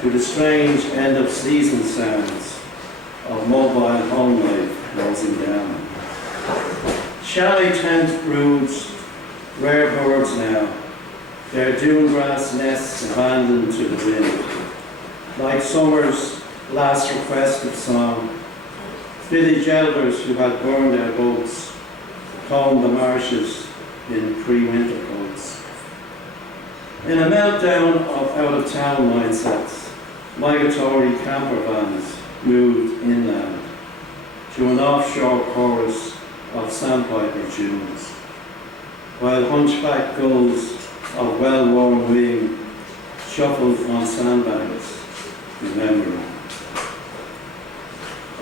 to the strange end-of-season sounds of mobile home life closing down. Chalet tent broods, rare birds now, their dune grass nests abandoned to the wind. Like summer's last requested song, village elders who had burned their boats combed the marshes in pre-winter coats. In a meltdown of out-of-town mindsets, migratory camper vans moved inland to an offshore chorus of sandpiper tunes, while hunchback gulls of well-worn wing shuffled on sandbanks remembering.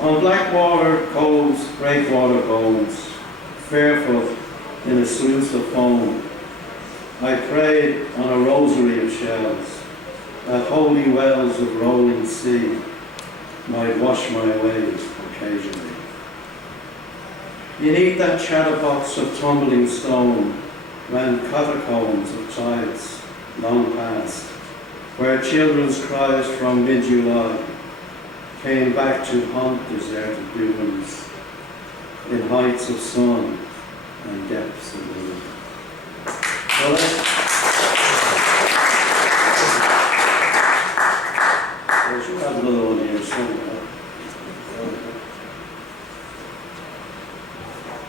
On Blackwater Cove's breakwater bones, barefoot in a sluice of foam, I prayed on a rosary of shells that holy wells of rolling sea might wash my away occasionally. Beneath that chatterbox of tumbling stone ran catacombs of tides long past, where children's cries from mid-July came back to haunt deserted dunes in heights of sun and depths of moon. Well, I should have another one here somewhere.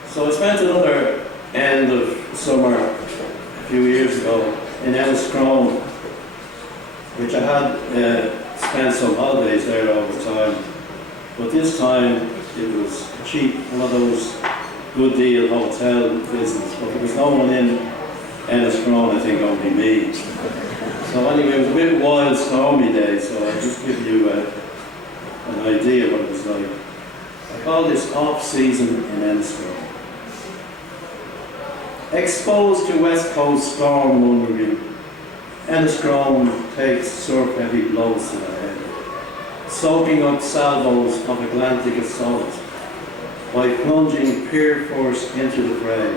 So I spent another end of summer a few years ago in Enniscrone, which I had spent some holidays there over time, but this time it was cheap, one of those good deal hotel visits, but there was no one in Enniscrone, I think only me. So anyway, it was a bit wild, stormy day, so I'll just give you an idea what it was like. I call this off-season in Enniscrone. Exposed to West Coast storm wandering, Enniscrone takes surf-heavy blows to the head, soaking up salvos of Atlantic assault by plunging peer force into the fray,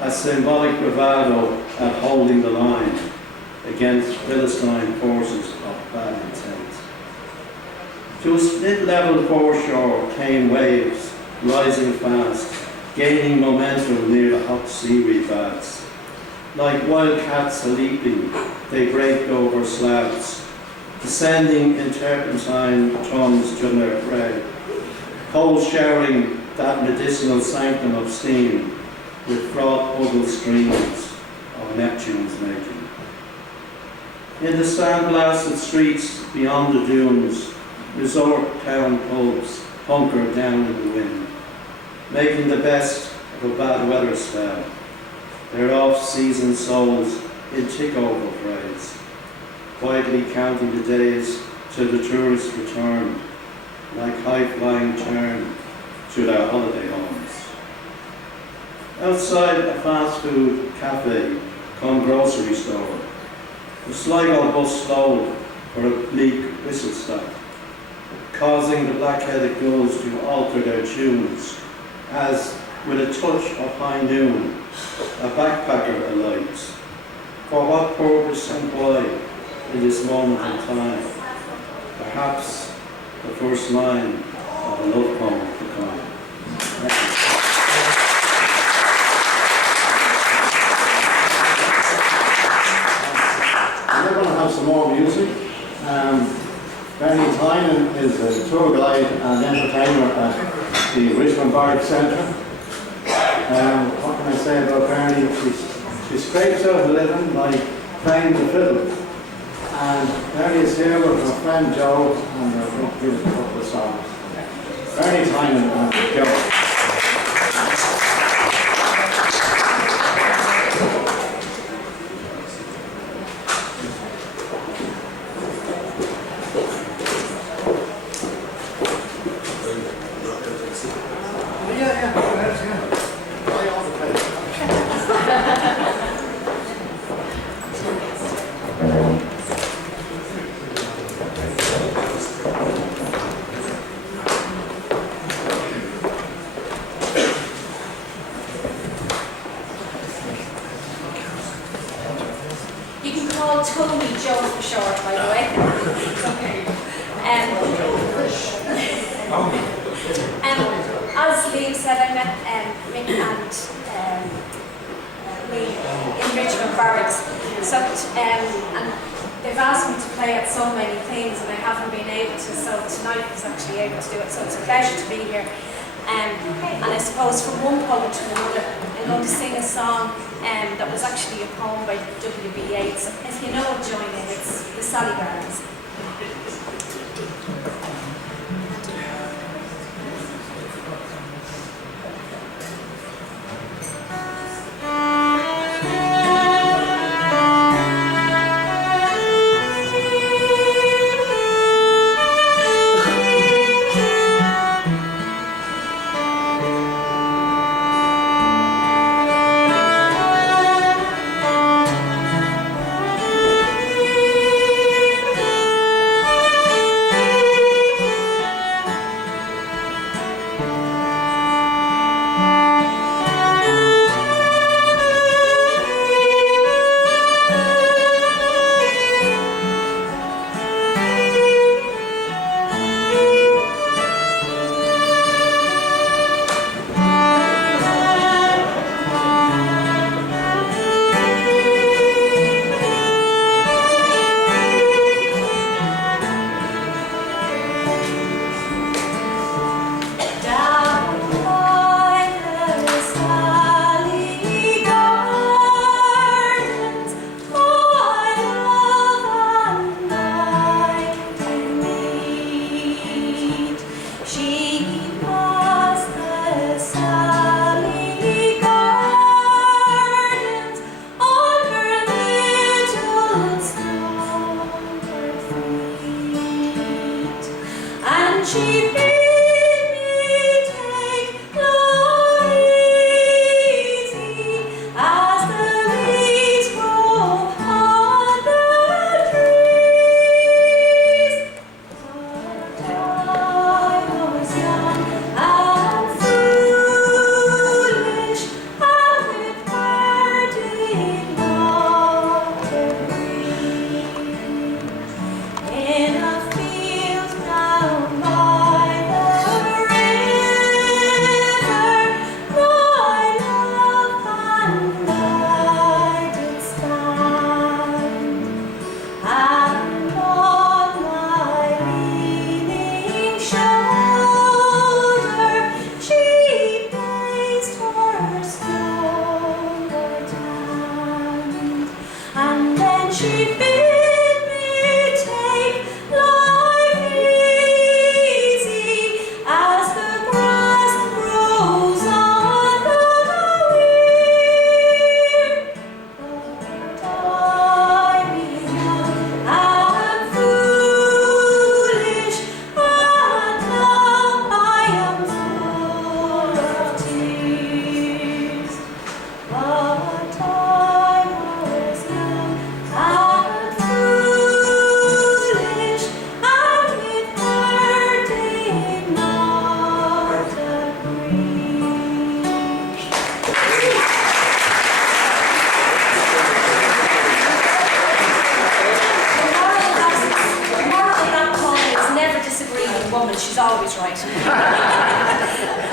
a symbolic bravado at holding the line against Philistine forces of bad intent. To a split-level foreshore came waves, rising fast, gaining momentum near the hot seaweed baths. Like wildcats leaping, they break over slabs, descending in turpentine tongues to their prey, cold showering that medicinal sanctum of steam with froth-bubble streams of Neptune's making. In the sandblasted streets beyond the dunes, resort town pubs hunker down in the wind, making the best of a bad weather spell, their off-season souls in tick-over phrase, quietly counting the days till the tourists return, like high-flying turn to their holiday homes. Outside a fast food cafe come grocery store, the Sligo bus slowed for a bleak whistle stop, causing the black-headed gulls to alter their tunes as, with a touch of high noon, a backpacker alights. For what purpose and why in this moment in time? Perhaps the first line of a love poem to come. We're going to have some more music. Bernie Tynan is a tour guide and entertainer at the Richmond Barrack Centre. What can I say about Bernie? She scrapes out a living by playing the fiddle. And Bernie is here with her friend Joe, and they're going to give a couple of songs. Bernie Tynan and Joe. As Liam said, I met Mick and me in Richmond Barracks. So, and they've asked me to play at so many things, and I haven't been able to. So tonight I was actually able to do it. So it's a pleasure to be here. And I suppose from one poet to another, I'm going to sing a song that was actually a poem by W.B. Yeats. If you know it, join in. It's The Sally Gardens.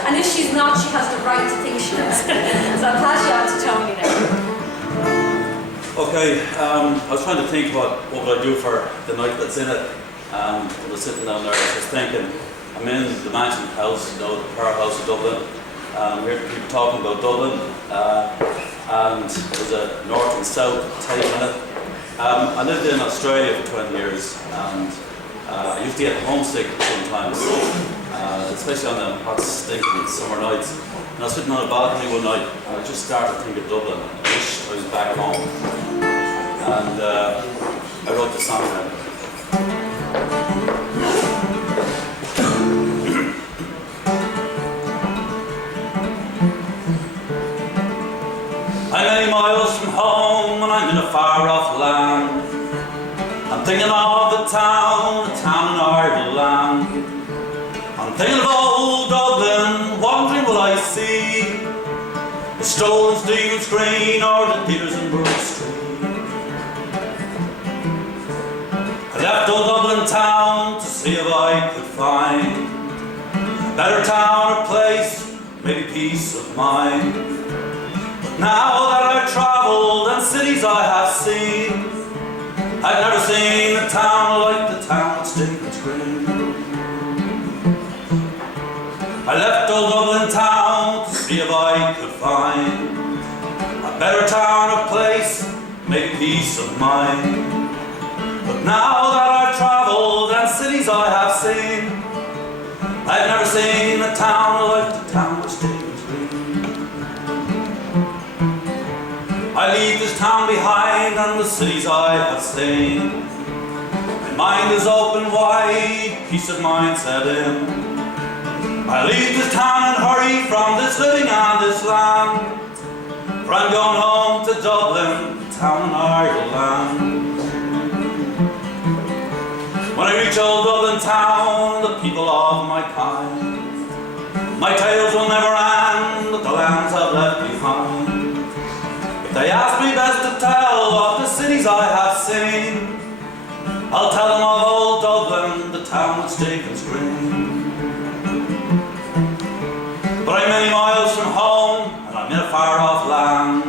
And if she's not, she has the right to think she is. So I'll pass you on to Tony now. Okay, I was trying to think what would I do for the night that's in it. I was sitting down there, I was just thinking, I'm in the Mansion House, you know, the powerhouse of Dublin. I'm here to people talking about Dublin, and there's a north and south type in it. I lived in Australia for 20 years, and I used to get homesick sometimes, especially on the hot, stinking summer nights. And I was sitting on a balcony one night, and I just started to think of Dublin. I wished I was back home. And I wrote the song then. I'm many miles from home, and I'm in a far-off land. I'm thinking of the town in Ireland. I'm thinking of old Dublin, wondering will I see the stolen Stephen's Green or the Peters and Burke Street. I left old Dublin town to see if I could find a better town or place, maybe peace of mind. But now that I've travelled and cities I have seen, I've never seen a town like the town at Stephen's Green. I left old Dublin town to see if I could find a better town or place, maybe peace of mind. But now that I've travelled and cities I have seen, I've never seen a town like the town of Stephen's Green. I leave this town behind and the cities I have seen. My mind is open wide, peace of mind set in. I leave this town and hurry from this living and this land, for I'm going home to Dublin, town in Ireland. When I reach old Dublin town, the people of my kind, my tales will never end of the lands I've left behind. If they ask me best to tell of the cities I have seen, I'll tell them of old Dublin, the town at Stephen's Green. But I'm many miles from home, and I'm in a far-off land.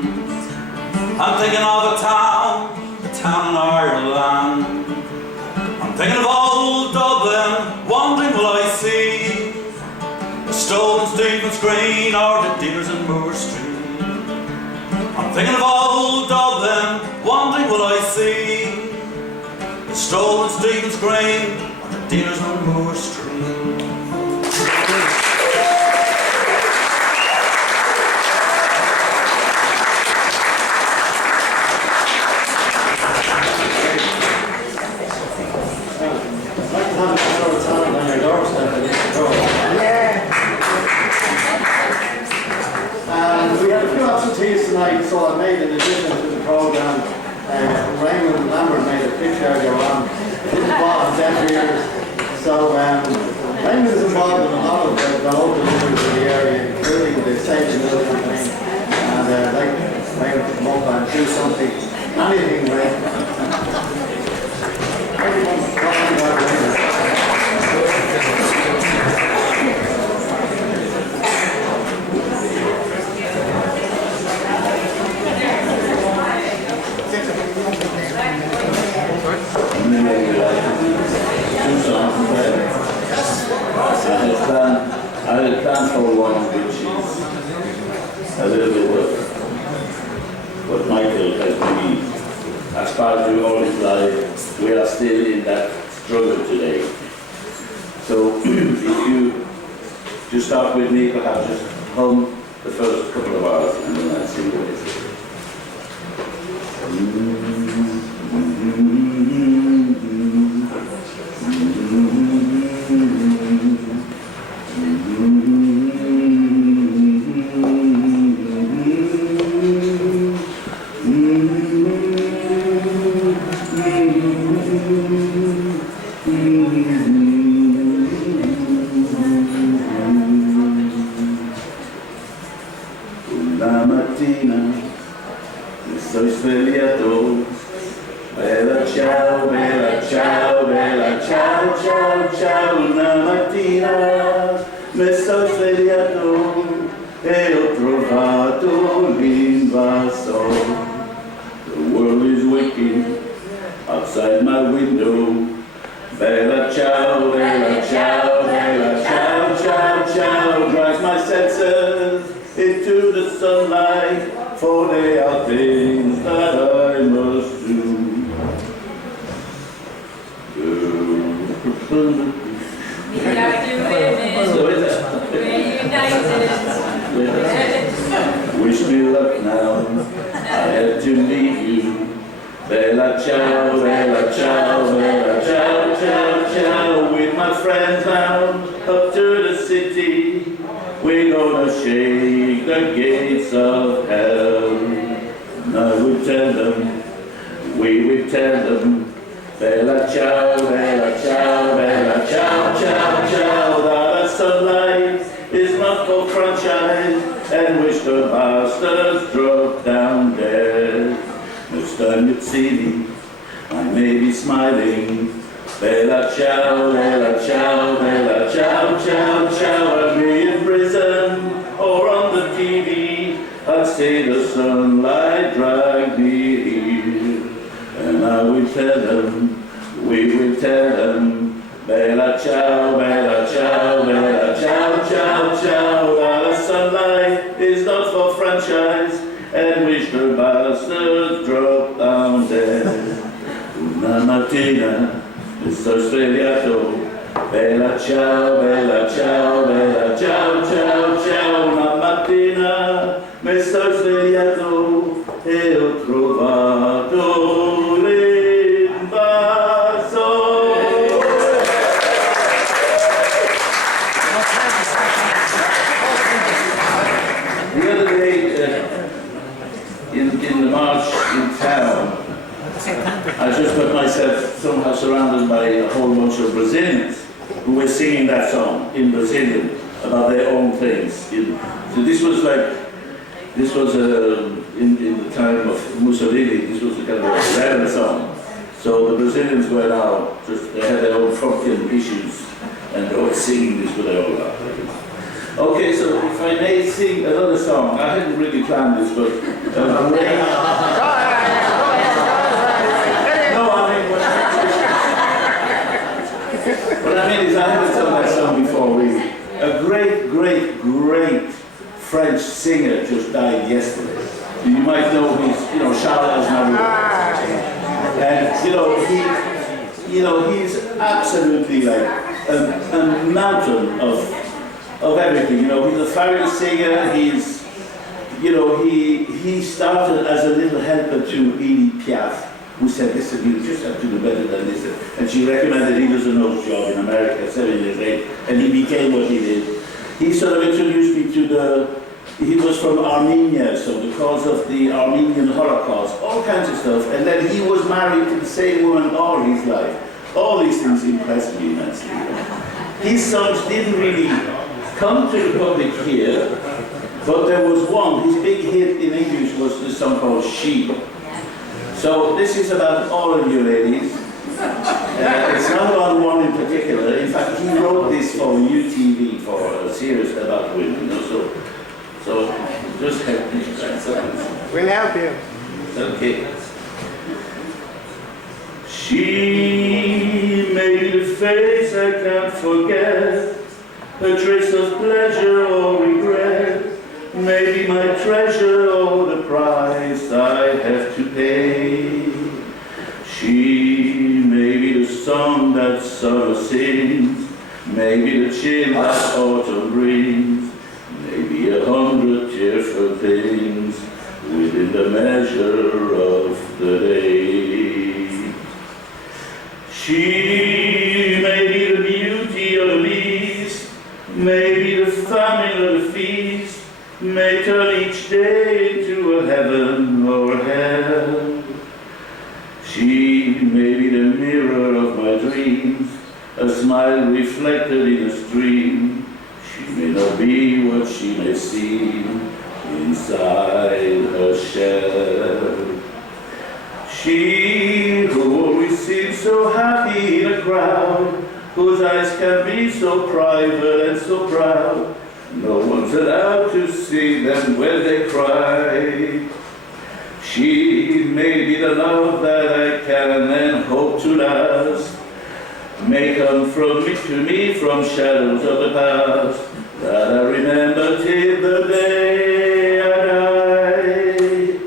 I'm thinking of a town in Ireland. I'm thinking of old Dublin, wondering will I see the stolen Stephen's Green or the dealers in Moore Street. I'm thinking of old Dublin, wondering will I see the stolen Stephen's Green or the dealers on Moore Street. Tonight, so I made an addition to the programme. Raymond Lambert made a picture earlier on. Involved 10 years. So Raymond is involved in a lot of the local issues in the area, including the safety building campaign. And I'd like Raymond to come up and do something, anything, Raymond. Everyone's talking about Raymond. I will plan for one which is a little bit what Michael has been aspired to all his life. We are still in that struggle today. So if you just start with me, perhaps just hum the first couple of hours and then I'll sing what it is. La mattina mi sto svegliato, bella ciao, bella ciao, bella ciao, ciao, ciao. Una mattina mi sto svegliato e ho trovato l'invasor. The world is waking outside my window. Bella ciao, bella ciao, bella ciao, ciao, ciao. Drives my senses into the sunlight, for they are things that I must do. Wish me luck now, I have to leave you. Bella ciao, bella ciao, bella ciao, ciao, ciao. With my friends now, up to the city, we're gonna shake the gates of hell. And I would tell them, we would tell them, bella ciao, bella ciao, bella ciao, ciao, ciao. That the sunlight is not for franchise, and wish the bastards drop down dead. Next time you see me, I may be smiling, Bella ciao, bella ciao, bella ciao, ciao, ciao. I'll be in prison or on the TV. I'd say the sunlight dragged me here. And I will tell them, we will tell them, bella ciao, bella ciao, bella ciao, ciao, ciao. That the sunlight is not for franchise, and wish the bastards drop down dead. Una mattina, sto svegliato, bella ciao, bella ciao, bella ciao, ciao, ciao. Una mattina mi sto svegliato e ho trovato l'invaso. The other day, in the march in town, I just got myself somehow surrounded by a whole bunch of Brazilians who were singing that song in Brazilian about their own things. So this was in the time of Mussolini. This was a kind of a rebel song. So the Brazilians were now they had their own fucking issues, and they were singing this with their own life. Okay, so if I may sing another song, I hadn't really planned this, but what I mean is I haven't sung that song before, really. A great, great, great French singer just died yesterday. You might know Charles Aznavour. And he's absolutely like a mountain of everything. He's a fabulous singer. He started as a little helper to Edith Piaf, who said, listen, you just have to do better than this. And she recommended he does a nose job in America 7 years later, and he became what he did. He sort of introduced me to he was from Armenia, so because of the Armenian Holocaust, all kinds of stuff. And then he was married to the same woman all his life. All these things impressed me immensely. His songs didn't really come to the public here, but there was one. His big hit in English was the song called She. So this is about all of you ladies. It's not about one in particular. In fact, he wrote this for UTV, for a series about women. So just help me. We'll help you. Okay. She made a face I can't forget, a trace of pleasure or regret, maybe my treasure or the price I have to pay. She may be the song that summer sings, maybe the chill that autumn brings, maybe 100 tearful things within the measure of the day. She may be the beauty of the beast, may be the famine of the feast, may turn each day into a heaven or hell. She may be the mirror of my dreams, a smile reflected in a stream. She may not be what she may seem inside her shell. She who always seems so happy in a crowd, whose eyes can be so private and so proud, no one's allowed to see them when they cry. She may be the love that I can and hope to last, may come from me to me from shadows of the past, that I remember till the day I die.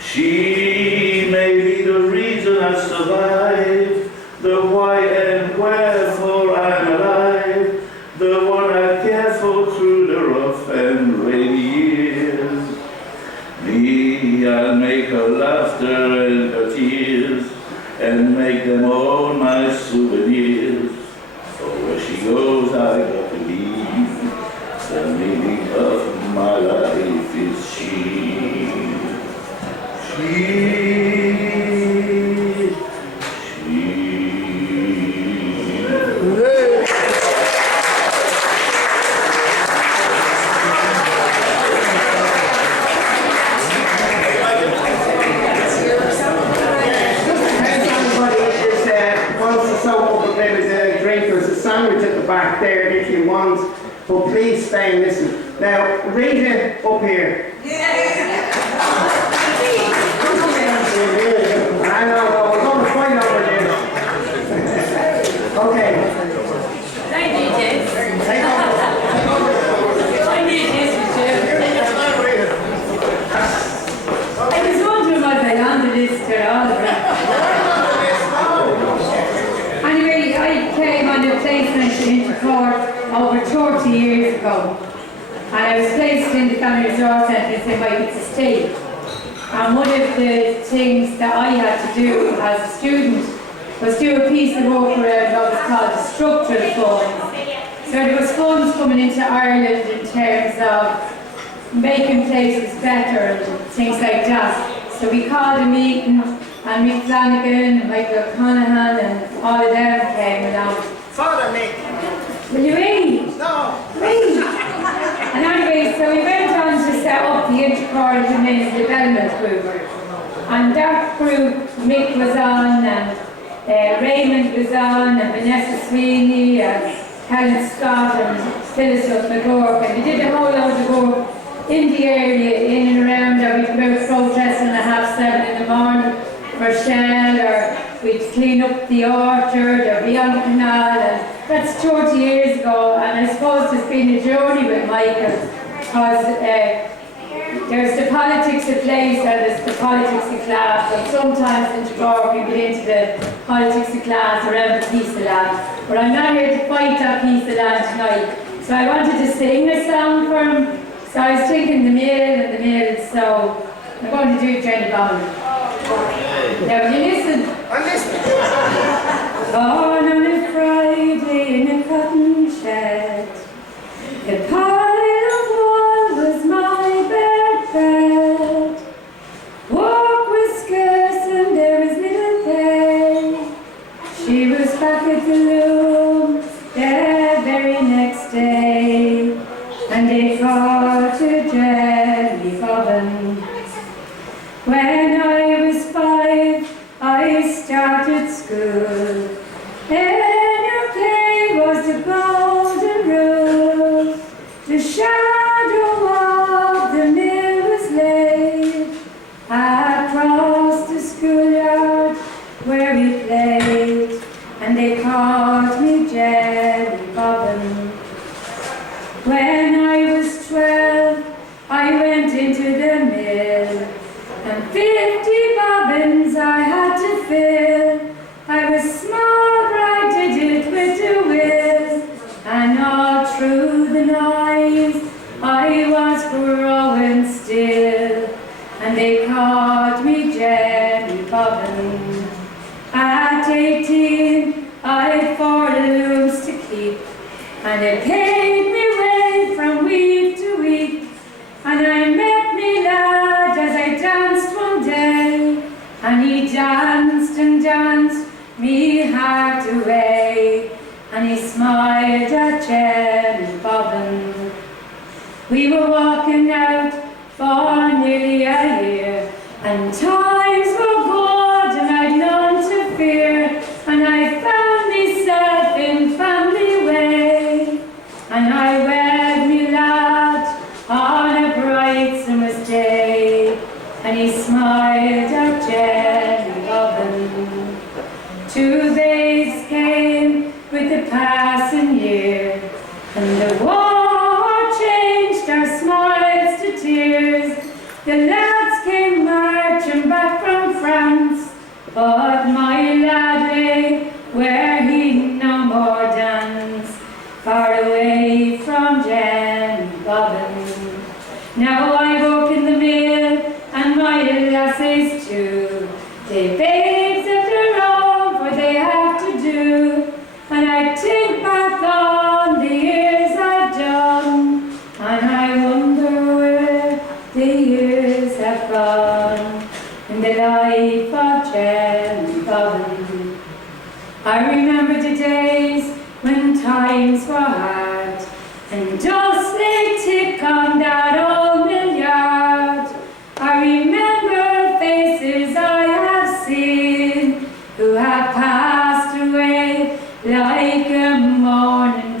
She may be the reason I survive, the why and wherefore I'm alive, the one I care for through the rough and rainy years. Me, I'll make her laughter and her tears, and make them all my souvenirs. Oh, where she goes, I got to leave. The meaning of my life is she. She. back there if you want, but please stay and listen. Now, Rita up here. I know, we're going to fight over this. Okay. Thank you, James. Take over. I need this, I was wondering what they handed this to all of them. Anyway, I came on a placement into court over 30 years ago. And I was placed in the Family Resource Centre in St. Michael's Estate. And one of the things that I had to do as a student was do a piece of work around what was called the structural funds. So there was funds coming into Ireland in terms of making places better and things like that. So we called a meeting and Mick Flanagan and Michael O'Connor and all of them came along. Father Nick. Will you read? No. Read! And anyway, so we went on to set up the Intercourt Community Development Group. And that group, Mick was on, and Raymond was on, and Vanessa Sweeney, and Helen Scott, and Phyllis McGurk, and we did a whole load of work in the area, in and around there. We'd go protesting at 7:30 in the morning for Shell, or we'd clean up the orchard, or beyond the canal, and that's 30 years ago. And I suppose there's been a journey with Michael, because there's the politics of place and there's the politics of class, and sometimes in Trevorrow we get into the politics of class around a piece of land. But I'm not here to fight that piece of land tonight. So I wanted to sing a song for him. So I was thinking the mill, so I'm going to do Jenny Bond. Now will you listen? I'm listening. Born on a Friday in a cotton shed, the pile of wool was my bed. Work was scarce and there was little pay. She was back at the loom the very next day, and they caught a jelly bobbin. When I was 5, I started school. NUK was the golden rule. The shadow of the mill was laid across the schoolyard where we played, and they called me Jelly Bobbin. When I was 12, I went into the mill, and 50 bobbins I had to fill. I was small, but I did it with a will, and all through the night I was growing still, and they called me Jenny Bobbin. At 18, I had 4 looms to keep, and they paid me way from week to week, and I met me lad as I danced one day, and he danced and danced me heart away, and he smiled at Jenny Bobbin. We were walking out for nearly a year, and times were good and I'd none to fear, and I found myself in family way, and I wed me lad on a bright summer's day, and he smiled at Jenny Bobbin. 2 days came with the passing year, and the war changed our smiles to tears. The lads came marching back from France, but my lad lay where he no more danced, far away from Jenny Bobbin. Now I work in the mill, and my lasses too. They babes of their own, for they have to do. And I think back on the years I've done, and I wonder where the years have gone in the life of Jenny Bobbin. I remember the days when times were hard, and dust lay thick on that old mill yard. I remember faces I have seen who have passed away like a morning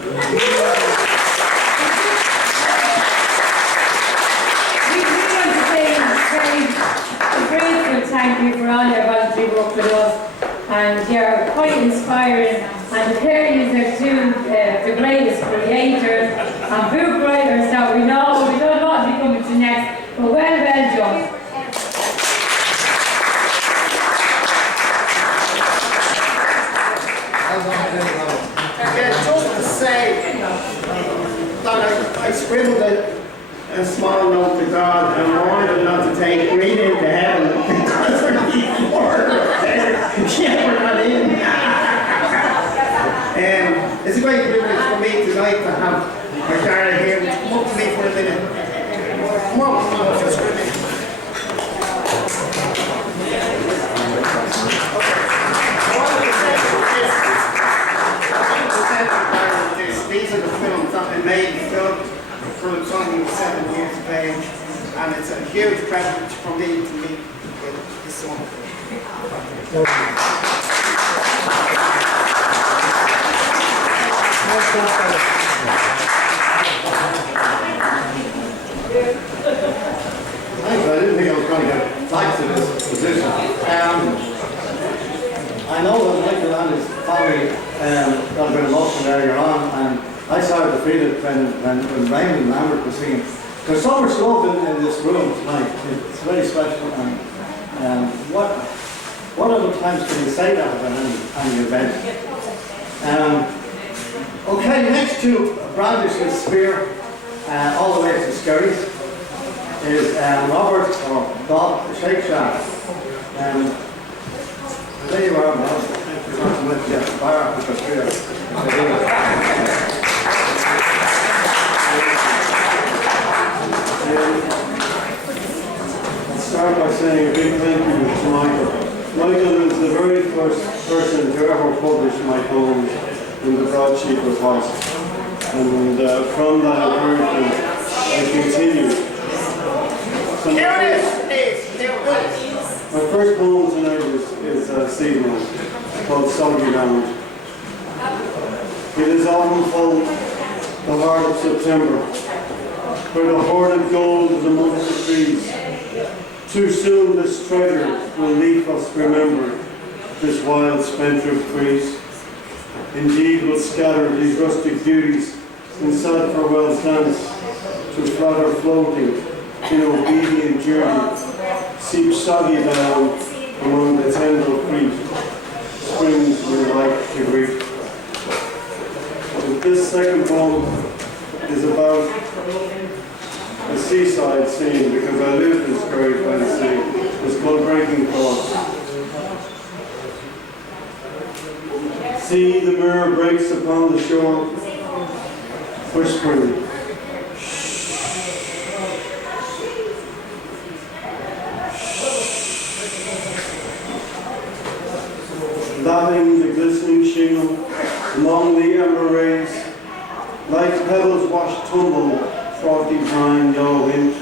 We want to say a grateful thank you for all your voluntary work with us, and you're quite inspiring, and the pair of you are two the greatest creators and book writers that we know. We don't know what to be coming to next, but well done. Just to say that I scribbled a small note to God and warned him not to take Green into heaven because we're not even yeah, we're not in. It's a great privilege for me tonight to have my Cara here. Come up to me for a minute. Come on, just for a minute. These are the films that I made filmed for the time 7 years of age, and it's a huge privilege for me to meet with this one. Thanks, I didn't think I was going to get back to this position. I know that Michael and his family got a bit emotional earlier on, and I started to feel it when Raymond Lambert was singing. There's so much love in this room tonight. It's very special, and what other times can you say that at any event? Okay, next to brandish his spear all the way to Skerries is Robert or Bob Shakeshaft. There you are, Bob. Not to let you get the fire with the spear. I'll start by saying a big thank you to Michael. Michael is the very first person to ever publish my poems in the broadsheet of House. And from that encouragement, I continue. My first poem tonight is Seedling, called Soggy Land. It is autumn full, the heart of September, where the hoarded gold is amongst the trees. Too soon this treasure will leave us remembered, this wild spendthrift breeze. Indeed will scatter these rustic beauties in sad farewell dance to flatter floating in obedient journey, seep soggy down among the tendril creep, springs we like to greet. This second poem is about a seaside scene, because I lived in Skerries by the sea. It's called Breaking Cross. See, the mirror breaks upon the shore, whispering, lapping the glistening shingle among the ember rays, like pebbles wash tumble, frothy brine yellow wind.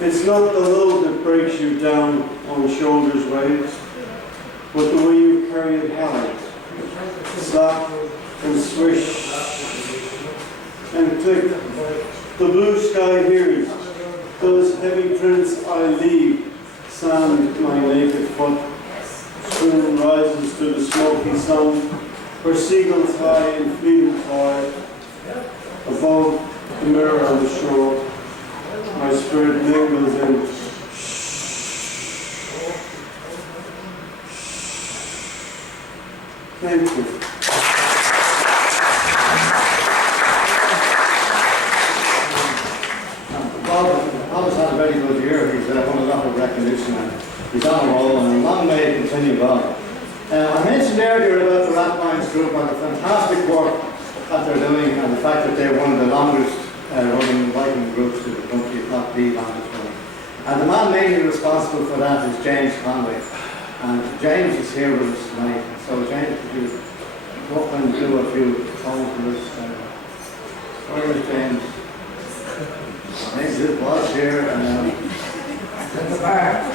It's not the load that breaks you down on shoulders raised, but the way you carry it high, slap and swish and click. The blue sky hears, those heavy prints I leave, sand my naked foot. Soon rises to the smoky sun, where seagulls high in fleeting flight. Above the mirror on the shore, my spirit mingles in. Thank you. Bob has had a very good year. He's won a lot of recognition, and he's on a roll, and long may it continue, Bob. I mentioned earlier about the Rathmines Group and the fantastic work that they're doing, and the fact that they're one of the longest running biking groups in the country, if not the longest running. And the man mainly responsible for that is James Conway. And James is here with us tonight. So James, could you come up and do a few poems for us? Where is James? James was here. At the bar.